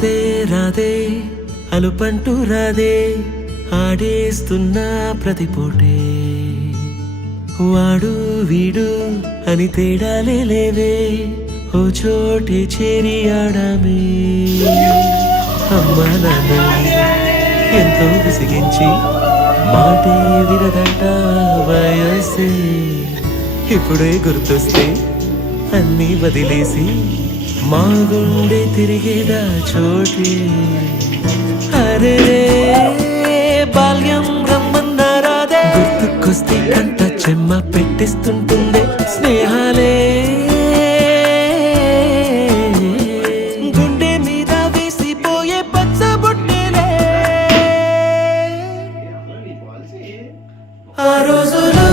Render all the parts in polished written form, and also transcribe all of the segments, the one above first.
రాధే రాధే అలుపంటూ రాధే ఆడేస్తున్నా ప్రతిపోటే వాడు వీడు అని తేడాలే లేవే ఓ చోటే చేరి ఆడామే అమ్మా నాన్న ఎంతో విసిగించి మాటే వినదంట వయసే ఇప్పుడే గుర్తొస్తే అన్నీ వదిలేసి మా గుండె తిరిగేదా చోటే అరే బాల్యం రమ్మన్నారాదే గుర్తుకొస్తే కంట చెమ్మ పెట్టిస్తుంటుందే స్నేహాలే గుండె మీద వేసిపోయే పచ్చబొట్టేలే ఆ రోజులు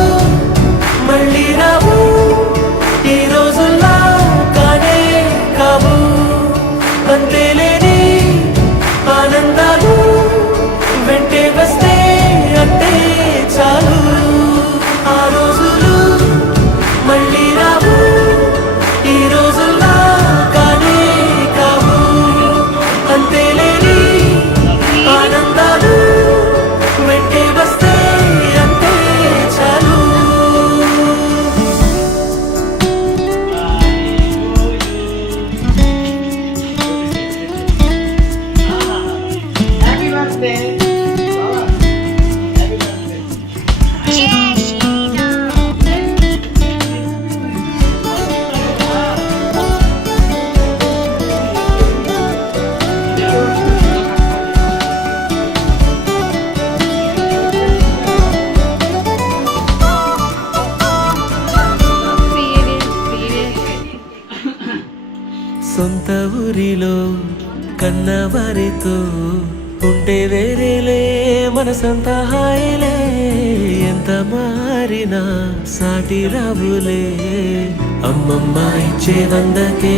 మళ్ళీ రావు ఈ రోజుల్లా కానే కావు అంతేలేని ఆనందాలు వెంటే వస్తే అంటే చాలు ఆ రోజులు మళ్ళీ రావు ఈ రోజుల్లా కానే కావు అంతేలేని ఆనందాలు వెంటే వస్తే అంటే చాలు Happy birthday. Happy birthday. సొంత ఊరిలో కన్నవారితో ఉంటే వేరేలే మనసంత హాయిలే ఎంత మారినా సాటి రావులే అమ్మమ్మ ఇచ్చే వందకే